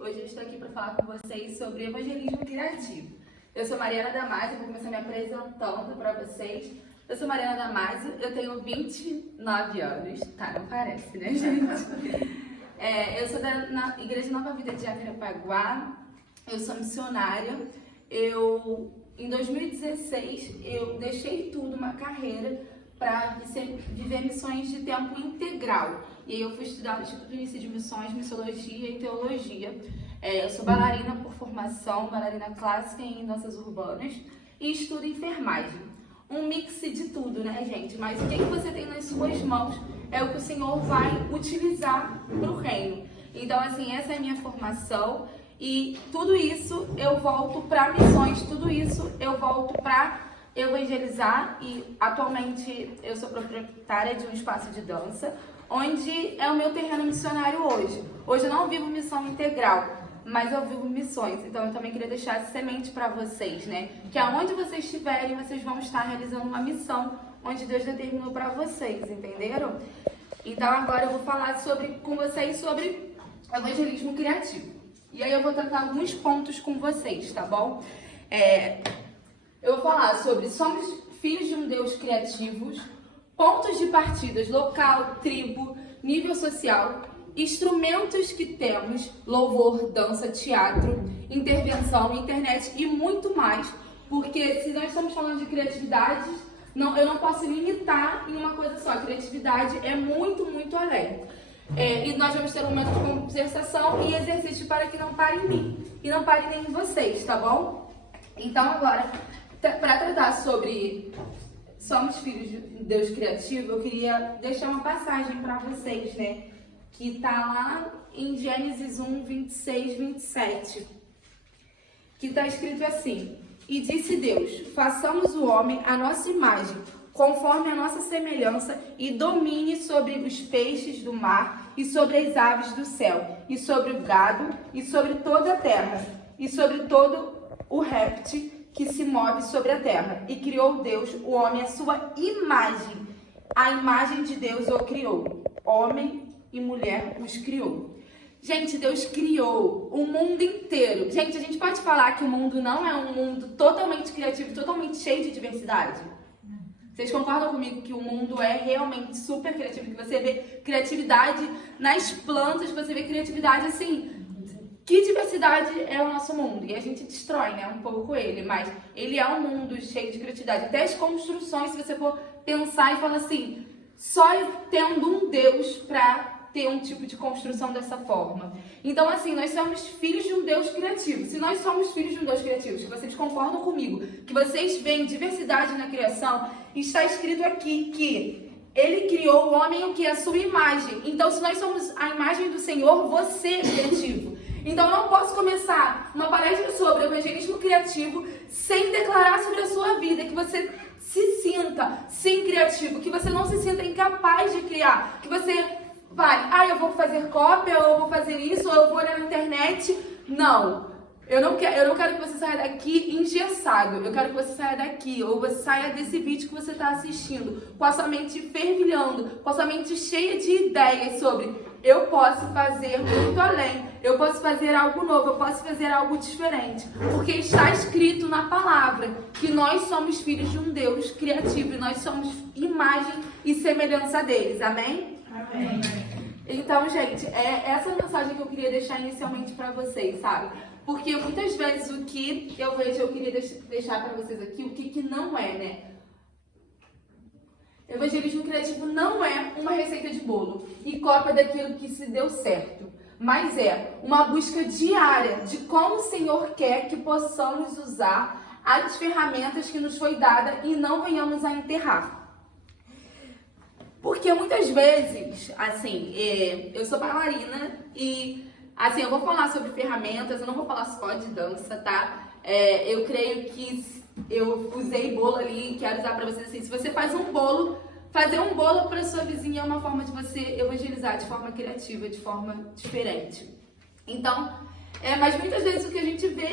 Hoje eu estou aqui para falar com vocês sobre evangelismo criativo. Eu sou Mariana Damasio, vou começar me apresentando para vocês. Eu sou Mariana Damasio, eu tenho 29 anos, tá? Não parece, né, gente? Eu sou da Igreja Nova Vida de Jacarepaguá, eu sou missionária. Em 2016, eu deixei tudo, uma carreira, para viver missões de tempo integral. E aí eu fui estudar no Instituto de Ensino de Missões, Missiologia e Teologia. Eu sou bailarina por formação, bailarina clássica em danças urbanas e estudo enfermagem. Um mix de tudo, né, gente? Mas o que você tem nas suas mãos é o que o Senhor vai utilizar para o reino. Então, assim, essa é a minha formação e tudo isso eu volto para missões, tudo isso eu volto para evangelizar. E atualmente eu sou proprietária de um espaço de dança, onde é o meu terreno missionário hoje. Hoje eu não vivo missão integral, mas eu vivo missões. Então eu também queria deixar essa semente para vocês, né? Que aonde vocês estiverem, vocês vão estar realizando uma missão onde Deus determinou para vocês, entenderam? Então agora eu vou falar com vocês sobre evangelismo criativo. E aí eu vou tratar alguns pontos com vocês, tá bom? Eu vou falar sobre somos filhos de um Deus criativos, pontos de partidas, local, tribo, nível social, instrumentos que temos, louvor, dança, teatro, intervenção, internet e muito mais, porque se nós estamos falando de criatividade, eu não posso limitar em uma coisa só. A criatividade é muito, muito além. E nós vamos ter um momento de conversação e exercício para que não pare em mim e não pare nem em vocês, tá bom? Então agora, para tratar sobre somos filhos de Deus criativo, eu queria deixar uma passagem para vocês, né? Que está lá em Gênesis 1, 26, 27. Que está escrito assim: E disse Deus, façamos o homem à nossa imagem, conforme a nossa semelhança, e domine sobre os peixes do mar, e sobre as aves do céu, e sobre o gado, e sobre toda a terra, e sobre todo o réptil que se move sobre a terra. E criou Deus o homem à sua imagem. A imagem de Deus o criou. Homem e mulher os criou. Gente, Deus criou o mundo inteiro. Gente, a gente pode falar que o mundo não é um mundo totalmente criativo, totalmente cheio de diversidade? Vocês concordam comigo que o mundo é realmente super criativo? Que você vê criatividade nas plantas, você vê criatividade assim. Que diversidade é o nosso mundo? E a gente destrói, né, um pouco ele, mas ele é um mundo cheio de criatividade. Até as construções, se você for pensar e falar assim, só tendo um Deus para ter um tipo de construção dessa forma. Então, assim, nós somos filhos de um Deus criativo. Se nós somos filhos de um Deus criativo, que vocês concordam comigo, que vocês veem diversidade na criação, está escrito aqui que Ele criou o homem o que? A sua imagem. Então, se nós somos a imagem do Senhor, você é criativo. Então, eu não posso começar uma palestra sobre evangelismo criativo sem declarar sobre a sua vida, que você se sinta sim criativo, que você não se sinta incapaz de criar, que você vai, eu vou fazer cópia, ou eu vou fazer isso, ou eu vou olhar na internet. Não. Eu não quero que você saia daqui engessado. Eu quero que você saia daqui, ou você saia desse vídeo que você está assistindo, com a sua mente fervilhando, com a sua mente cheia de ideias sobre eu posso fazer muito além, eu posso fazer algo novo, eu posso fazer algo diferente. Porque está escrito na palavra que nós somos filhos de um Deus criativo e nós somos imagem e semelhança deles. Amém? Amém. Então, gente, essa mensagem que eu queria deixar inicialmente para vocês, sabe? Porque muitas vezes o que eu vejo, eu queria deixar para vocês aqui, o que não é, né? Evangelismo criativo não é uma receita de bolo e cópia daquilo que se deu certo, mas é uma busca diária de como o Senhor quer que possamos usar as ferramentas que nos foi dada e não venhamos a enterrar. Porque muitas vezes, assim, eu sou bailarina e, assim, eu vou falar sobre ferramentas, eu não vou falar só de dança, tá? Eu creio que eu usei bolo ali e quero usar pra vocês assim, se você faz um bolo, fazer um bolo pra sua vizinha é uma forma de você evangelizar de forma criativa, de forma diferente. Então, mas muitas vezes o que a gente vê,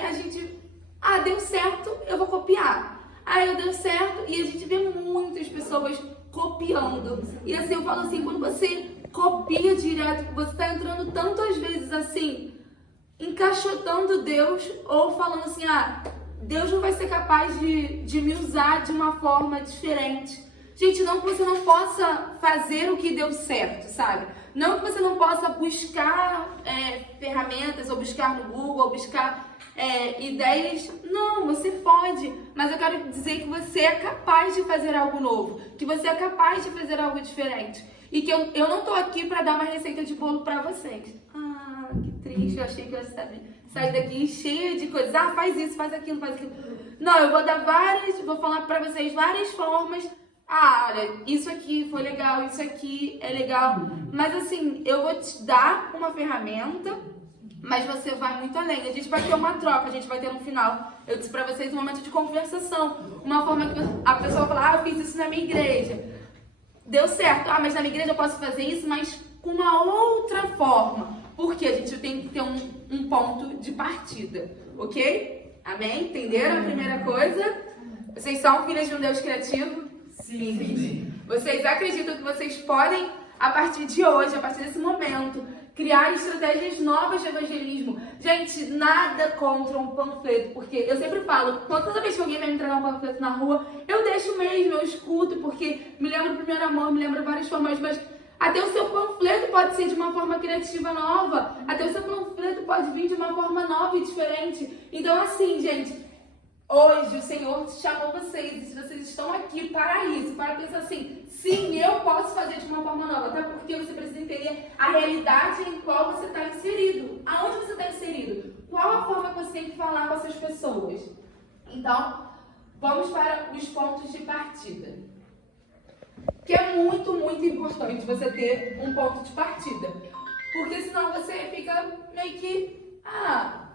deu certo, eu vou copiar. Deu certo e a gente vê muitas pessoas copiando. E assim, eu falo assim, quando você copia direto, você tá entrando tantas vezes assim, encaixotando Deus ou falando assim, Deus não vai ser capaz de me usar de uma forma diferente. Gente, não que você não possa fazer o que deu certo, sabe? Não que você não possa buscar ferramentas, ou buscar no Google, ou buscar ideias. Não, você pode. Mas eu quero dizer que você é capaz de fazer algo novo. Que você é capaz de fazer algo diferente. E que eu não tô aqui para dar uma receita de bolo para vocês. Que triste. Eu achei que eu ia sair daqui cheia de coisas. Faz isso, faz aquilo, faz aquilo. Não, eu vou falar para vocês várias formas. Olha, isso aqui foi legal, isso aqui é legal. Mas assim, eu vou te dar uma ferramenta, mas você vai muito além. A gente vai ter uma troca, a gente vai ter no final. Eu disse pra vocês um momento de conversação. Uma forma que a pessoa fala, eu fiz isso na minha igreja. Deu certo. Mas na minha igreja eu posso fazer isso, mas com uma outra forma. Porque a gente tem que ter um ponto de partida, ok? Amém? Entenderam a primeira coisa? Vocês são filhos de um Deus criativo? Sim. Vocês acreditam que vocês podem, a partir de hoje, a partir desse momento, criar estratégias novas de evangelismo? Gente, nada contra um panfleto, porque eu sempre falo, toda vez que alguém vai me entregar um panfleto na rua, eu deixo mesmo, eu escuto, porque me lembra do primeiro amor, me lembra várias formas, mas até o seu panfleto pode ser de uma forma criativa nova, até o seu panfleto pode vir de uma forma nova e diferente. Então assim, gente, hoje o Senhor chamou vocês, e se vocês estão aqui para isso, para pensar assim, sim, eu posso fazer de uma forma nova, até porque você precisa entender a realidade em qual você está inserido, aonde você está inserido, qual a forma que você tem que falar com essas pessoas. Então, vamos para os pontos de partida, que é muito, muito importante você ter um ponto de partida, porque senão você fica meio que,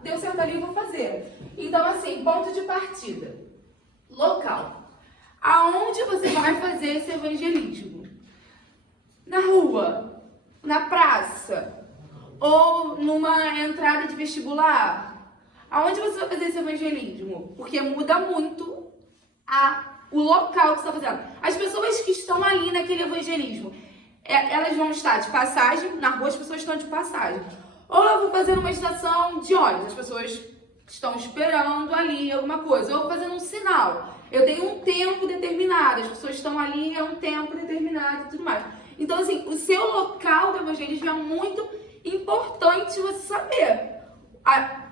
deu certo ali, eu vou fazer. Então, assim, ponto de partida. Local. Aonde você vai fazer esse evangelismo? Na rua? Na praça? Ou numa entrada de vestibular? Aonde você vai fazer esse evangelismo? Porque muda muito o local que você está fazendo. As pessoas que estão ali naquele evangelismo, elas vão estar de passagem. Na rua as pessoas estão de passagem. Ou eu vou fazer uma estação de ônibus, as pessoas estão esperando ali alguma coisa. Ou eu vou fazendo um sinal. Eu tenho um tempo determinado, as pessoas estão ali há um tempo determinado e tudo mais. Então, assim, o seu local do evangelismo é muito importante você saber.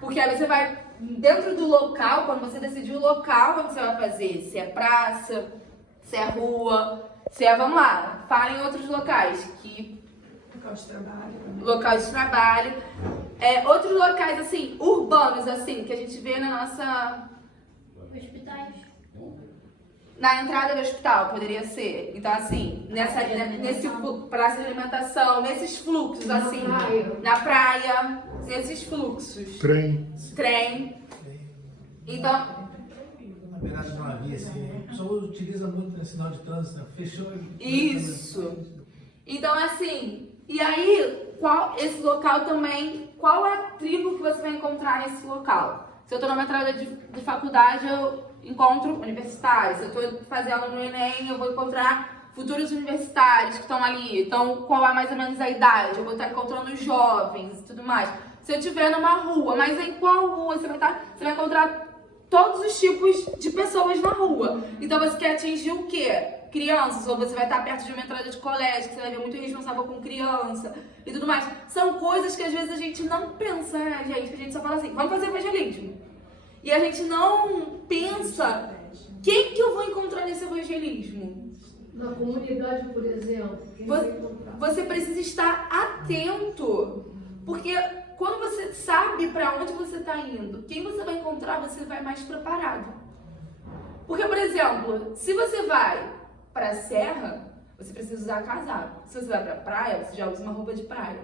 Porque aí você vai, dentro do local, quando você decidir o local onde você vai fazer, se é praça, se é rua, se é, vamos lá, fala em outros locais que... Local de trabalho. Outros locais, assim, urbanos, assim, que a gente vê na nossa... Hospitais. Na entrada do hospital, poderia ser. Então, assim, nesse praça de alimentação, nesses fluxos, assim, na praia, nesses fluxos. Trem. Então... Na verdade, não havia, assim, a pessoa utiliza muito nesse sinal de trânsito, né? Fechou... Isso. Então, assim... E aí, esse local também, qual é a tribo que você vai encontrar nesse local? Se eu estou numa entrada de faculdade, eu encontro universitários. Se eu estou fazendo no Enem, eu vou encontrar futuros universitários que estão ali. Então, qual é mais ou menos a idade? Eu vou estar encontrando jovens e tudo mais. Se eu estiver numa rua, mas em qual rua você vai encontrar todos os tipos de pessoas na rua. Então, você quer atingir o quê? Crianças, ou você vai estar perto de uma entrada de colégio, que você vai ver muito responsável com criança e tudo mais. São coisas que às vezes a gente não pensa, né, gente? A gente só fala assim, vamos fazer evangelismo. E a gente não pensa, quem que eu vou encontrar nesse evangelismo? Na comunidade, por exemplo. Você precisa estar atento, porque quando você sabe para onde você está indo, quem você vai encontrar, você vai mais preparado. Porque, por exemplo, se você vai para a serra, você precisa usar casaco. Se você vai para a praia, você já usa uma roupa de praia.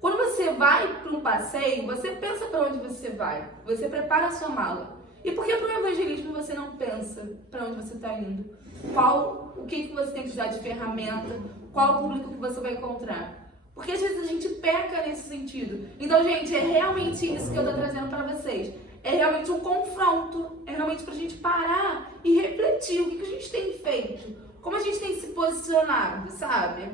Quando você vai para um passeio, você pensa para onde você vai. Você prepara a sua mala. E por que para o evangelismo você não pensa para onde você está indo? O que você tem que usar de ferramenta? Qual o público que você vai encontrar? Porque às vezes a gente peca nesse sentido. Então, gente, é realmente isso que eu estou trazendo para vocês. É realmente um confronto. É realmente para a gente parar e refletir o que a gente tem feito. Como a gente tem se posicionado, sabe?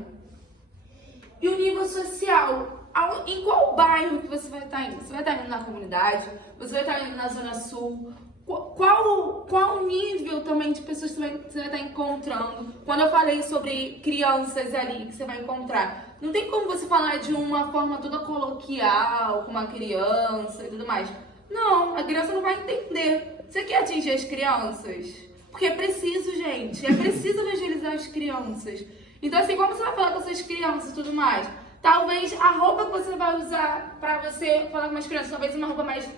E o nível social. Em qual bairro que você vai estar indo? Você vai estar indo na comunidade? Você vai estar indo na Zona Sul? Qual nível também de pessoas você vai estar encontrando? Quando eu falei sobre crianças ali que você vai encontrar, não tem como você falar de uma forma toda coloquial com uma criança e tudo mais. Não, a criança não vai entender. Você quer atingir as crianças? Porque é preciso, gente. É preciso evangelizar as crianças. Então, assim, como você vai falar com essas crianças e tudo mais? Talvez a roupa que você vai usar pra você falar com as crianças, talvez uma roupa mais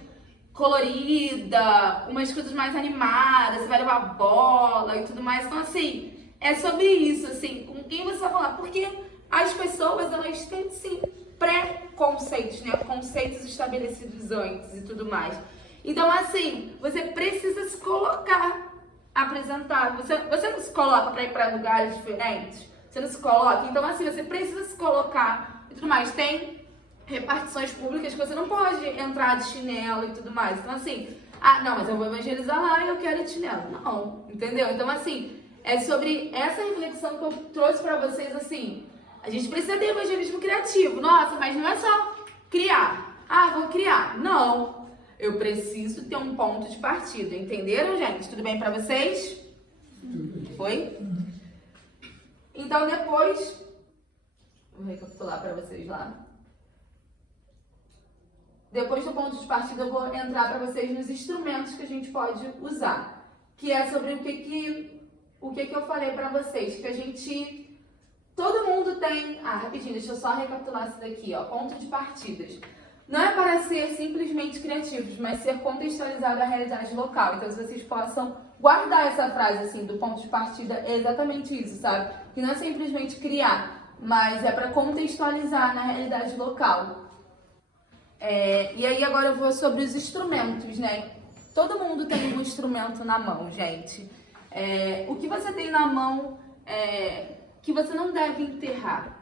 colorida, umas coisas mais animadas, você vai levar bola e tudo mais. Então, assim, é sobre isso, assim, com quem você vai falar. Porque as pessoas, elas têm, sim, pré-conceitos, né? Conceitos estabelecidos antes e tudo mais. Então, assim, você precisa se colocar, apresentar. Você não se coloca para ir para lugares diferentes? Você não se coloca? Então, assim, você precisa se colocar e tudo mais. Tem repartições públicas que você não pode entrar de chinelo e tudo mais. Então, assim, não, mas eu vou evangelizar lá e eu quero ir de chinelo. Não, entendeu? Então, assim, é sobre essa reflexão que eu trouxe para vocês, assim, a gente precisa ter evangelismo criativo. Nossa, mas não é só criar. Vou criar. Não. Eu preciso ter um ponto de partida. Entenderam, gente? Tudo bem pra vocês? Foi? Então, depois... Vou recapitular pra vocês lá. Depois do ponto de partida, eu vou entrar pra vocês nos instrumentos que a gente pode usar. Que é sobre o que eu falei pra vocês. Que a gente... Todo mundo tem... rapidinho, deixa eu só recapitular isso daqui, ó. Ponto de partidas. Não é para ser simplesmente criativos, mas ser contextualizado à realidade local. Então, se vocês possam guardar essa frase, assim, do ponto de partida, é exatamente isso, sabe? Que não é simplesmente criar, mas é para contextualizar na realidade local. E aí, agora eu vou sobre os instrumentos, né? Todo mundo tem um instrumento na mão, gente. O que você tem na mão que você não deve enterrar?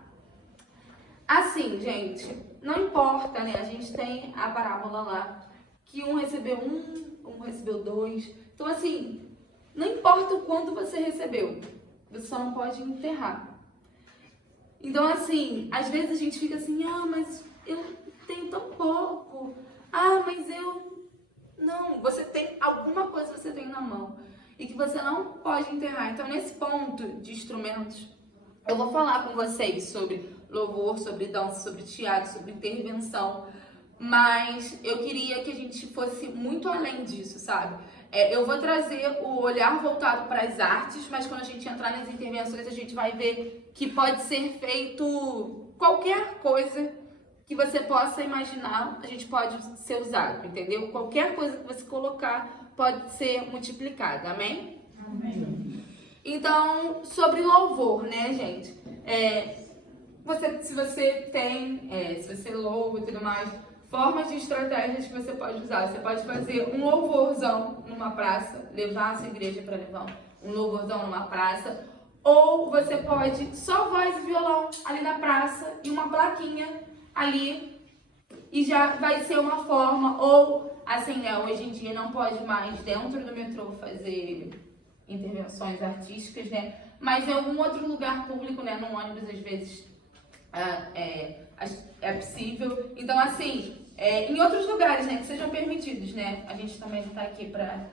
Assim, gente, não importa, né? A gente tem a parábola lá, que um recebeu um recebeu dois. Então, assim, não importa o quanto você recebeu, você só não pode enterrar. Então, assim, às vezes a gente fica assim, mas eu tenho tão pouco. Mas eu... Não, você tem alguma coisa que você tem na mão e que você não pode enterrar. Então, nesse ponto de instrumentos, eu vou falar com vocês sobre louvor, sobre dança, sobre teatro, sobre intervenção, mas eu queria que a gente fosse muito além disso, sabe? Eu vou trazer o olhar voltado para as artes, mas quando a gente entrar nas intervenções, a gente vai ver que pode ser feito qualquer coisa que você possa imaginar, a gente pode ser usado, entendeu? Qualquer coisa que você colocar pode ser multiplicada, amém? Amém. Então, sobre louvor, né, gente? Se você louva e tudo mais, formas de estratégias que você pode usar. Você pode fazer um louvorzão numa praça, levar a sua igreja para levar um louvorzão numa praça, ou você pode só voz e violão ali na praça e uma plaquinha ali e já vai ser uma forma. Ou, assim, hoje em dia não pode mais dentro do metrô fazer intervenções artísticas, né? Mas em algum outro lugar público, né? No ônibus, às vezes, é possível. Então, assim, em outros lugares, né? Que sejam permitidos, né? A gente também não está aqui para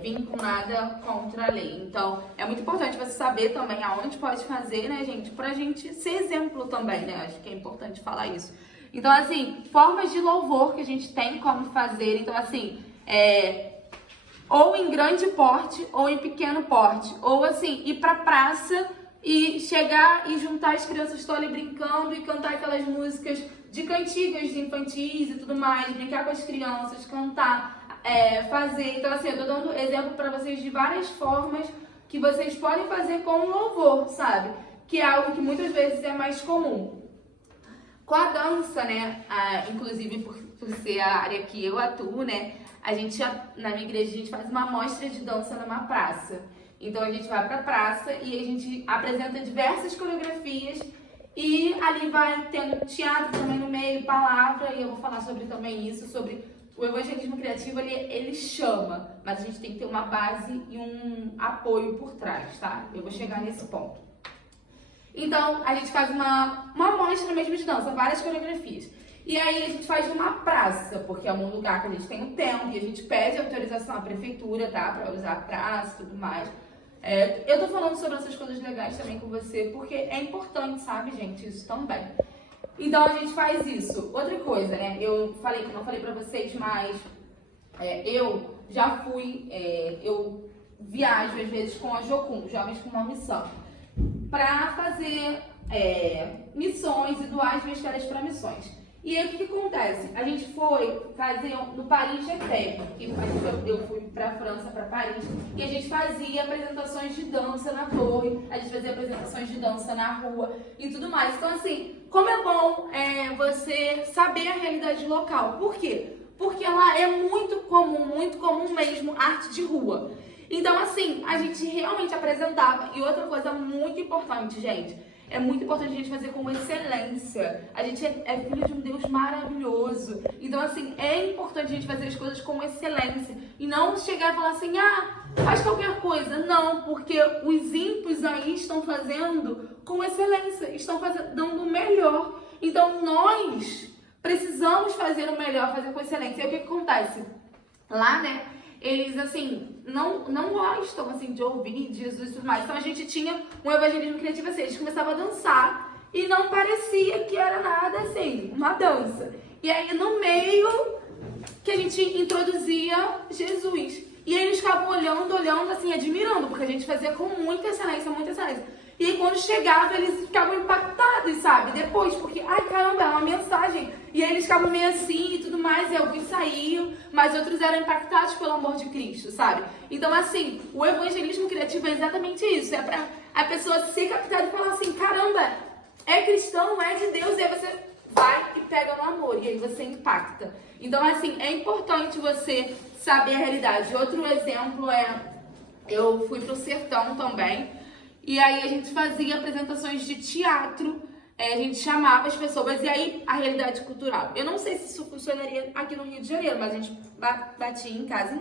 vir com nada contra a lei. Então, é muito importante você saber também aonde pode fazer, né, gente? Pra gente ser exemplo também, né? Acho que é importante falar isso. Então, assim, formas de louvor que a gente tem como fazer. Então, assim, ou em grande porte, ou em pequeno porte. Ou, assim, ir pra praça e chegar e juntar as crianças que estão ali brincando e cantar aquelas músicas de cantigas infantis e tudo mais. Brincar com as crianças, cantar, fazer. Então, assim, eu tô dando exemplo pra vocês de várias formas que vocês podem fazer com o louvor, sabe? Que é algo que muitas vezes é mais comum. Com a dança, né, inclusive por ser a área que eu atuo, né, na minha igreja a gente faz uma amostra de dança numa praça. Então a gente vai pra praça e a gente apresenta diversas coreografias e ali vai tendo teatro também no meio, palavra, e eu vou falar sobre também isso, sobre o evangelismo criativo, ele chama, mas a gente tem que ter uma base e um apoio por trás, tá? Eu vou chegar nesse ponto. Então, a gente faz uma mostra mesmo de dança, várias coreografias. E aí a gente faz numa praça, porque é um lugar que a gente tem o tempo e a gente pede autorização à prefeitura, tá? Pra usar a praça e tudo mais. Eu tô falando sobre essas coisas legais também com você, porque é importante, sabe, gente? Isso também. Então, a gente faz isso. Outra coisa, né? Eu não falei pra vocês, mas eu já fui, eu viajo às vezes com a Jocum, Jovens com uma Missão, pra fazer missões e doar as minhas férias pra missões. E aí o que acontece? A gente foi fazer no Paris GT, eu fui pra França, pra Paris, e a gente fazia apresentações de dança na torre, a gente fazia apresentações de dança na rua e tudo mais. Então assim, como é bom você saber a realidade local. Por quê? Porque lá é muito comum mesmo arte de rua. Então assim, a gente realmente apresentava. E outra coisa muito importante, gente, é muito importante a gente fazer com excelência. A gente é filho de um Deus maravilhoso. Então, assim, é importante a gente fazer as coisas com excelência. E não chegar e falar assim, faz qualquer coisa. Não, porque os ímpios aí estão fazendo com excelência. Estão dando o melhor. Então, nós precisamos fazer o melhor, fazer com excelência. E o que acontece? Lá, né? Eles, assim, não gostam, assim, de ouvir de Jesus e tudo mais. Então, a gente tinha um evangelismo criativo, assim, a gente começava a dançar e não parecia que era nada, assim, uma dança. E aí, no meio, que a gente introduzia Jesus. E aí, eles ficavam olhando, assim, admirando, porque a gente fazia com muita excelência, muita excelência. E aí, quando chegava, eles ficavam impactados, sabe? Depois, porque, caramba, é uma mensagem. E aí, eles ficavam meio assim e tudo mais, e alguns saíam, mas outros eram impactados pelo amor de Cristo, sabe? Então, assim, o evangelismo criativo é exatamente isso. É pra a pessoa ser captada e falar assim, caramba, é cristão, é de Deus. E aí você vai e pega no amor, e aí você impacta. Então, assim, é importante você saber a realidade. Outro exemplo eu fui pro sertão também. E aí a gente fazia apresentações de teatro, a gente chamava as pessoas, e aí a realidade cultural. Eu não sei se isso funcionaria aqui no Rio de Janeiro, mas a gente batia em casa,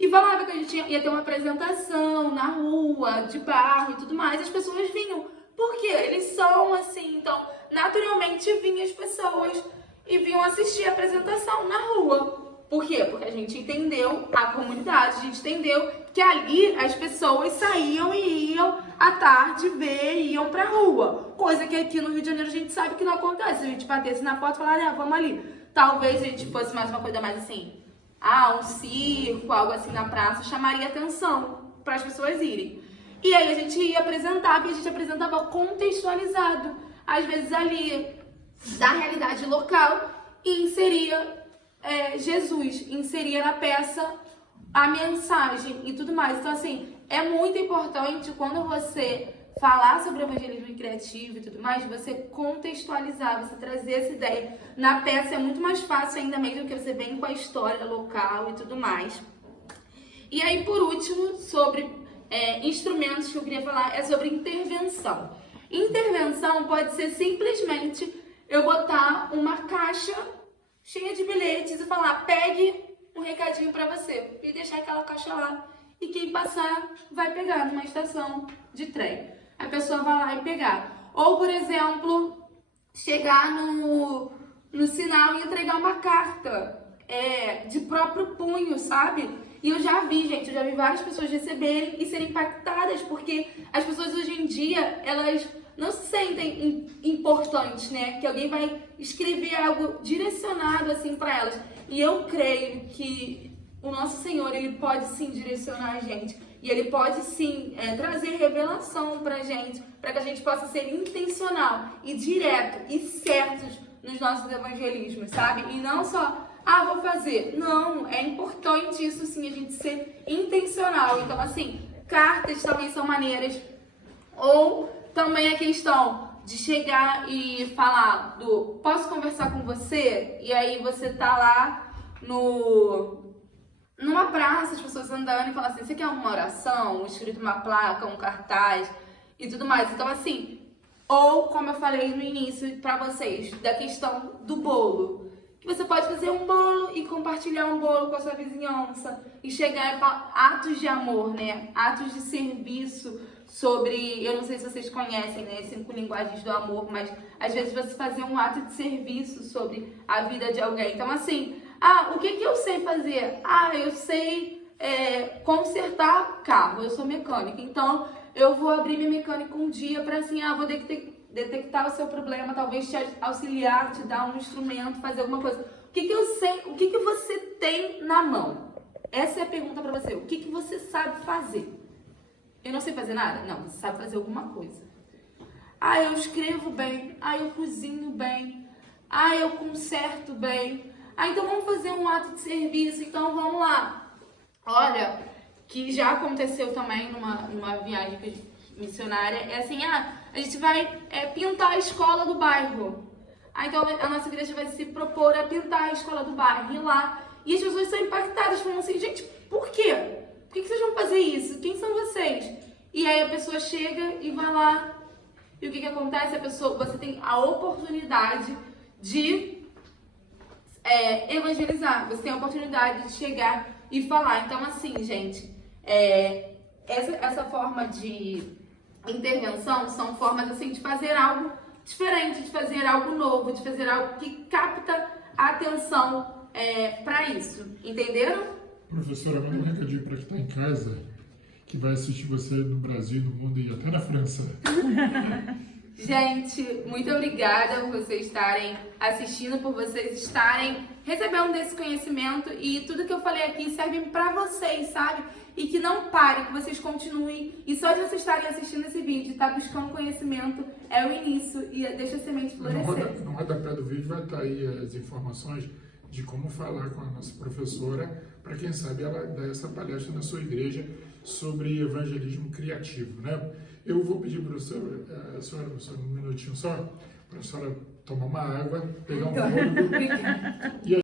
e falava que a gente ia ter uma apresentação na rua, de barro e tudo mais, e as pessoas vinham. Por quê? Eles são assim, então, naturalmente vinham as pessoas e vinham assistir a apresentação na rua. Por quê? Porque a gente entendeu a comunidade, a gente entendeu que ali as pessoas saíam e iam à tarde ver, iam pra rua. Coisa que aqui no Rio de Janeiro a gente sabe que não acontece. Se a gente batesse na porta e falar, vamos ali. Talvez a gente fosse mais uma coisa mais assim, um circo, algo assim na praça, chamaria atenção para as pessoas irem. E aí a gente ia apresentar, e a gente apresentava contextualizado, às vezes ali, da realidade local, e inseria Jesus, inseria na peça a mensagem e tudo mais. Então, assim, é muito importante quando você falar sobre evangelismo criativo e tudo mais, você contextualizar, você trazer essa ideia. Na peça é muito mais fácil ainda mesmo que você vem com a história local e tudo mais. E aí, por último, sobre instrumentos que eu queria falar, é sobre intervenção. Intervenção pode ser simplesmente eu botar uma caixa cheia de bilhetes e falar, pegue um recadinho pra você e deixar aquela caixa lá. E quem passar vai pegar numa estação de trem. A pessoa vai lá e pegar. Ou, por exemplo, chegar no sinal e entregar uma carta de próprio punho, sabe? E eu já vi, várias pessoas receberem e serem impactadas, porque as pessoas hoje em dia, elas não se sentem importantes, né? Que alguém vai escrever algo direcionado assim para elas. E eu creio que o nosso Senhor, ele pode sim direcionar a gente. E ele pode sim trazer revelação pra gente, para que a gente possa ser intencional e direto e certos nos nossos evangelismos, sabe? E não só, vou fazer. Não, é importante isso sim, a gente ser intencional. Então, assim, cartas também são maneiras. Ou também a questão de chegar e falar posso conversar com você? E aí você tá lá numa praça, as pessoas andando e falam assim, você quer uma oração, escrito uma placa, um cartaz e tudo mais. Então, assim, ou como eu falei no início pra vocês, da questão do bolo. Que você pode fazer um bolo e compartilhar um bolo com a sua vizinhança e chegar a atos de amor, né? Atos de serviço sobre, eu não sei se vocês conhecem, né, 5 linguagens do amor, mas às vezes você fazer um ato de serviço sobre a vida de alguém. Então, assim, o que eu sei fazer? Eu sei consertar carro, eu sou mecânica, então eu vou abrir minha mecânica um dia para assim, vou detectar o seu problema, talvez te auxiliar, te dar um instrumento, fazer alguma coisa. O que eu sei, o que você tem na mão? Essa é a pergunta para você. O que você sabe fazer? Eu não sei fazer nada? Não, você sabe fazer alguma coisa. Eu escrevo bem. Eu cozinho bem. Eu conserto bem. Então vamos fazer um ato de serviço. Então vamos lá. Olha, que já aconteceu também numa viagem missionária. É assim, a gente vai pintar a escola do bairro. Então a nossa igreja vai se propor a pintar a escola do bairro. Ir lá. E as pessoas são impactadas, falando assim, gente, por quê? Por que vocês vão fazer isso? Quem são vocês? E aí a pessoa chega e vai lá. E o que acontece? Você tem a oportunidade de evangelizar. Você tem a oportunidade de chegar e falar. Então, assim, gente, essa forma de intervenção são formas assim de fazer algo diferente, de fazer algo novo, de fazer algo que capta a atenção para isso. Entenderam? Professora, manda um recadinho para quem está em casa, que vai assistir você no Brasil, no mundo e até na França. Gente, muito obrigada por vocês estarem assistindo, por vocês estarem recebendo desse conhecimento, e tudo que eu falei aqui serve para vocês, sabe? E que não pare, que vocês continuem, e só de vocês estarem assistindo esse vídeo, tá buscando conhecimento, é o início, e deixa a semente florescer. No rodapé do vídeo vai estar aí as informações de como falar com a nossa professora, para quem sabe ela dar essa palestra na sua igreja sobre evangelismo criativo, né? Eu vou pedir para a senhora um minutinho só, para a senhora tomar uma água, pegar um fôlego